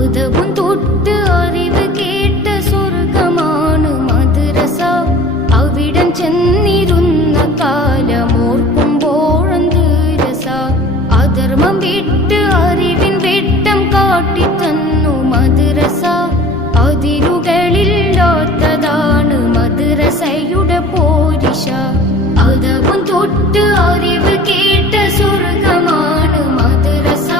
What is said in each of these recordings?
അതവും തൊട്ട് അറിവ് കേട്ട സ്വർഗമാണ് മദ്രസ. അവിടം ചെന്നിരുന്ന കാലമോർക്കുമ്പോഴെന്ത് രസ. അധർമ്മം വിട്ട് അറിവിൻ വെട്ടം കാട്ടിത്തന്നു മദ്രസ. അതിരുകളില്ലാത്തതാണ് മദ്രസയുടെ പോരിശ. അതവും തൊട്ട് അറിവ് കേട്ട സ്വർഗമാണ് മദ്രസ.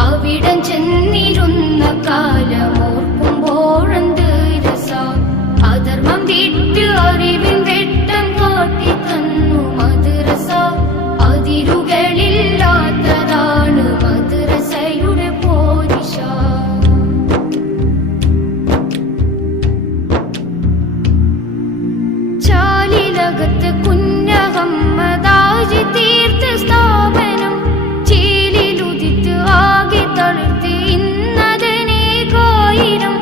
അവിടം ചെന്നിരുന്ന കാലമോർക്കുമ്പോഴെന്ത് രസ. അധർമ്മം വിട്ട് അറിവിൻ വെട്ടം കാട്ടിത്തന്നു മദ്രസ. അതിരുകളില്ലാത്തതാണ് മദ്രസയുടെ പോരിശ. ചാലിലകത്ത് കുഞ്ഞഹമ്മദാജി തീർത്ത സ്ഥാപനം. ചേലിലുദിത്ത് ആകെ തളിർത്ത് ഇന്നതനേകായിരം.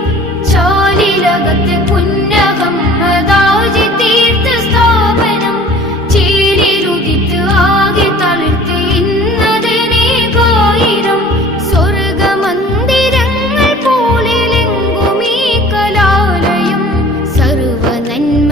ചാലിലകത്ത് കുഞ്ഞഹമ്മദാജി തീർത്ത സ്ഥാപനം. ചേലിലുദിത്ത് ആകെ തളിർത്ത് ഇന്നതനേകായിരം. സ്വർഗമന്ദിരങ്ങൾ പോലെ ലെങ്കുമീ കലാലയം. സർവ നന്മ